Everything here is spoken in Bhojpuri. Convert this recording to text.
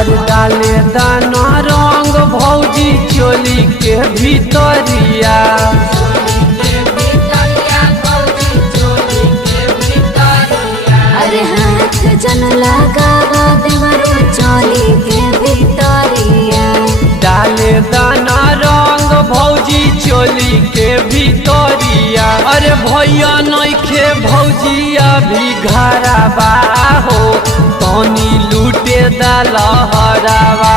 और डाले दाना रंग भौजी चोली के भीतरिया। अरे हाथ जन लगावा देवरो चोली के भीतरिया। डाले दाना रंग भौजी चोली के भीतरिया। अरे भैया नइखे भौजिया भी घरवा हो तनी लूटे दलहरवा।